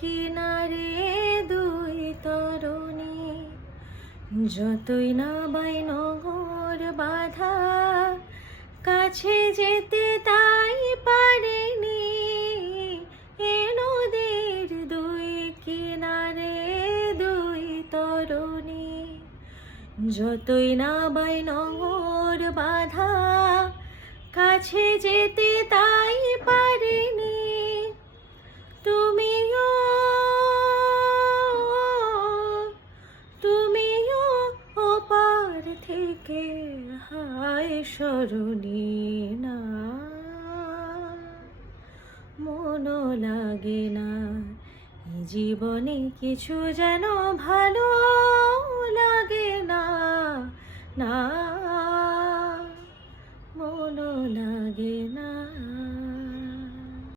কিনারে দুই তরুণী, যতই না বাই নগর বাধা, কাছে যেতে তাই পারেনি। এ নদীর দুই কিনারে দুই তরুণী, যতই না বাই নগর বাধা, কাছে যেতে তাই পারেনি। তুমিও তুমিও ওপার থেকে হায় সরণি না, মনও লাগে না এই জীবনে কিছু যেন ভালো লাগে না, না মনও লাগে না।